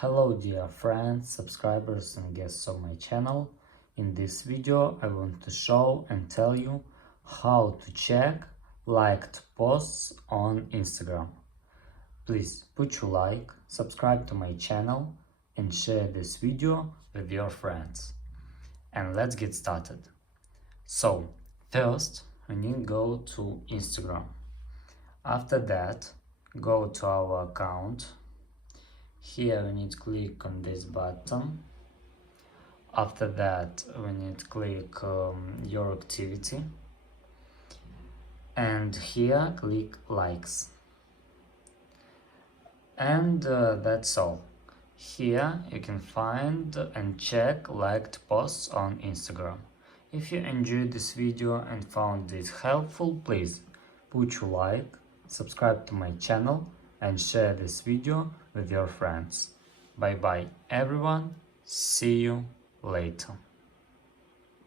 Hello dear friends, subscribers and guests of my channel. In this video I want to show and tell you how to check liked posts on Instagram. Please put your like, subscribe to my channel and share this video with your friends. And let's get started. So first we need to go to Instagram. After that go to our account. Here we need to click on this button. After that we need to click your activity, and here click likes, and that's all. Here you can find and check liked posts on Instagram. If you enjoyed this video and found it helpful, please put your like, subscribe to my channel and share this video with your friends. Bye bye everyone, see you later.